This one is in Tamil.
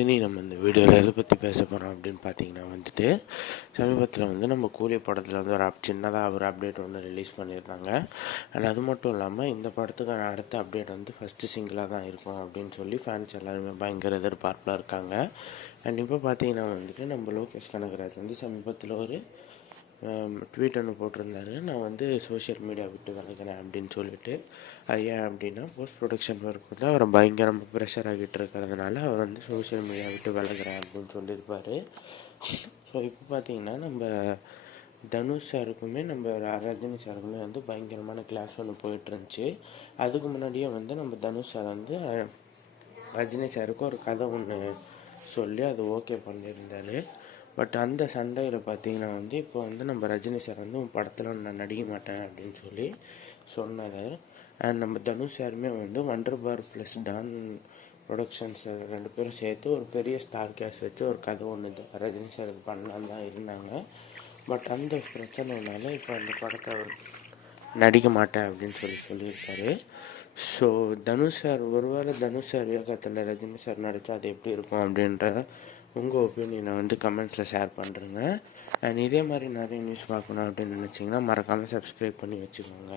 இனி நம்ம இந்த வீடியோவில் எதை பற்றி பேச போகிறோம் அப்படின்னு பார்த்தீங்கன்னா வந்துட்டு, சமீபத்தில் வந்து நம்ம கூலி படத்தில் வந்து சின்னதாக ஒரு அப்டேட் ஒன்று ரிலீஸ் பண்ணியிருந்தாங்க. அண்ட் அது மட்டும் இல்லாமல் இந்த படத்துக்கான அடுத்த அப்டேட் வந்து ஃபஸ்ட்டு சிங்கிளாக தான் இருக்கும் அப்படின்னு சொல்லி ஃபேன்ஸ் எல்லாருமே பயங்கர எதிர்பார்ப்பில் இருக்காங்க. அண்ட் இப்போ பார்த்தீங்கன்னா வந்துட்டு நம்ம லோகேஷ் கனகராஜ் வந்து சமீபத்தில் ஒரு ட்வீட் ஒன்று போட்டிருந்தாரு. நான் வந்து சோஷியல் மீடியா விட்டு விலகிறேன் அப்படின்னு சொல்லிட்டு. அது ஏன் அப்படின்னா, போஸ்ட் ப்ரொடக்ஷன் ஒர்க் வந்து அவரை பயங்கரமாக ப்ரெஷர் ஆகிட்டு இருக்கிறதுனால அவர் வந்து சோஷியல் மீடியா விட்டு விலகிறேன் அப்படின்னு சொல்லியிருப்பார். ஸோ இப்போ பார்த்தீங்கன்னா நம்ம தனுஷ் சாருக்குமே நம்ம ரஜினி சாருக்குமே வந்து பயங்கரமான கிளாஸ் ஒன்று போயிட்டுருந்துச்சு. அதுக்கு முன்னாடியே வந்து நம்ம தனுஷ் சார் வந்து ரஜினி சாருக்கு ஒரு கதை ஒன்று சொல்லி அது ஓகே பண்ணியிருந்தார். பட் அந்த சண்டையில் பார்த்தீங்கன்னா வந்து இப்போ வந்து நம்ம ரஜினி சார் வந்து படத்தில் நான் நடிக்க மாட்டேன் அப்படின்னு சொல்லி சொன்னார். அண்ட் நம்ம தனுஷ் சாருமே வந்து wonder bar plus dawn productions ரெண்டு பேரும் சேர்த்து ஒரு பெரிய ஸ்டார் கேஷ் வச்சு ஒரு கதை ஒன்று ரஜினி சாருக்கு பண்ணலான்னு தான் இருந்தாங்க. பட் அந்த பிரச்சனைனால இப்போ அந்த படத்தை அவர் நடிக்க மாட்டேன் அப்படின்னு சொல்லியிருக்காரு. ஸோ தனுஷ் சார் ஒருவேளை தனுஷ் சார் இயக்கத்தில் ரஜினி சார் நடித்தா அது எப்படி இருக்கும் அப்படின்ற உங்கள் ஒப்பீனியனை வந்து கமெண்ட்ஸில் ஷேர் பண்ணுறேங்க. அண்ட் இதே மாதிரி நிறைய நியூஸ் பார்க்கணும் அப்படின்னு நினச்சிங்கன்னா மறக்காமல் சப்ஸ்கிரைப் பண்ணி வச்சுக்கோங்க.